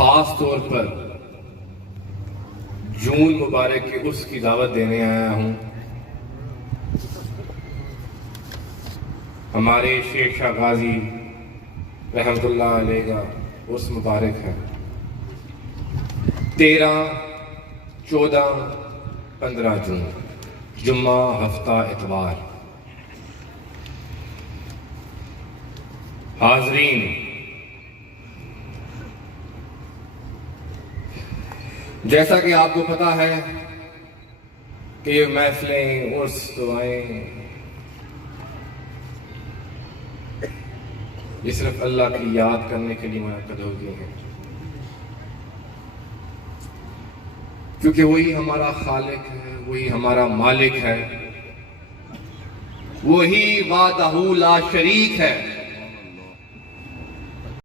खास तौर पर जून मुबारक की उसकी दावत देने आया हूं। हमारे शेर शाह गाजी रहमतुल्लाह अलैह का उर्स मुबारक है। 13, 14, 15 जून, जुम्मा, हफ्ता, इतवार। हाजरीन, जैसा कि आपको पता है कि ये महफिलें, उर्स, दुआएं ये सिर्फ अल्लाह की याद करने के लिए मुनक्कद होती हैं, क्योंकि वही हमारा खालिक है, वही हमारा मालिक है, वही वादहू ला शरीक है।